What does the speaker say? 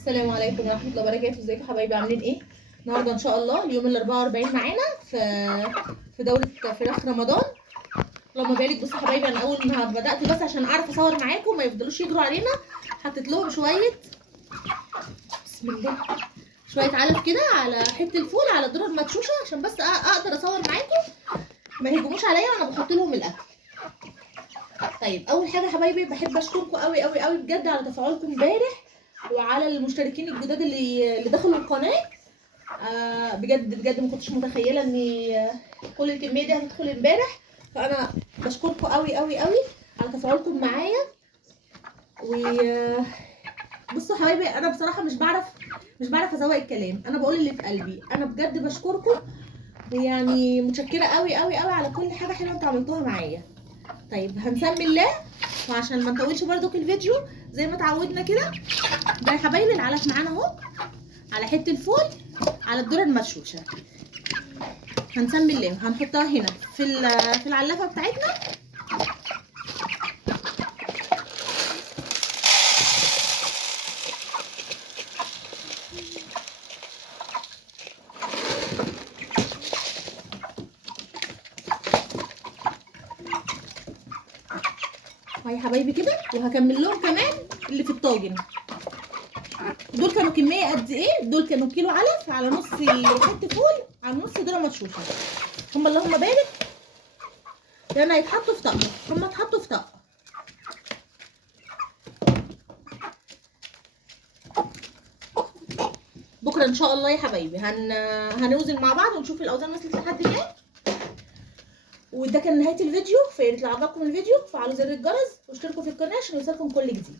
السلام عليكم ورحمة الله وبركاته. ازيكم يا حبايبي؟ عاملين ايه؟ النهارده ان شاء الله اليوم ال 44 معانا في دورة فراخ رمضان. اللهم بارك. بصوا يا حبايبي، انا اول ما بدأت بس عشان اعرف اصور معاكم ما يفضلوش يجروا علينا، حطيت لهم شوية بسم الله شوية علف كده على حتة الفول على الذرة المدشوشة عشان بس اقدر اصور معاكم ما يهجموش عليا وانا بحط لهم الاكل. طيب اول حاجة يا حبايبي بحب اشكركم قوي قوي قوي بجد على تفاعلكم امبارح وعلى المشتركين الجداد اللي دخلوا القناه. بجد بجد ما كنتش متخيله ان كل الكميه دي هتدخل امبارح، فانا بشكركم قوي قوي قوي على تفاعلكم معايا. و بصوا يا حبايبي، انا بصراحه مش بعرف ازوق الكلام، انا بقول اللي في قلبي. انا بجد بشكركم ويعني متشكره قوي قوي قوي على كل حاجه حلوه انتوا عملتوها معايا. طيب هنسمي الله وعشان ما نطولش برضو الفيديو زي ما اتعودنا كده. ده يا حبايبي العلف معانا اهو على حته الفول على الذره المرشوشه. هنسمي الله وهنحطها هنا في العلافه بتاعتنا. اهي يا حبايبي كده، وهكمل لهم كمان اللي في الطاجن. دول كانوا كميه قد ايه؟ دول كانوا كيلو علف على نص حته فول على نص ذره مشوشه. هم اللهم بارك لان هيتحطوا في طقم. هم اتحطوا في طقم. بكره ان شاء الله يا حبايبي هنوزن مع بعض ونشوف الاوزان وصلت لحد كام. وده كان نهايه الفيديو. فياريت لو عجبكم الفيديو فعلوا زر الجرس واشتركوا في القناه عشان يوصلكم كل جديد.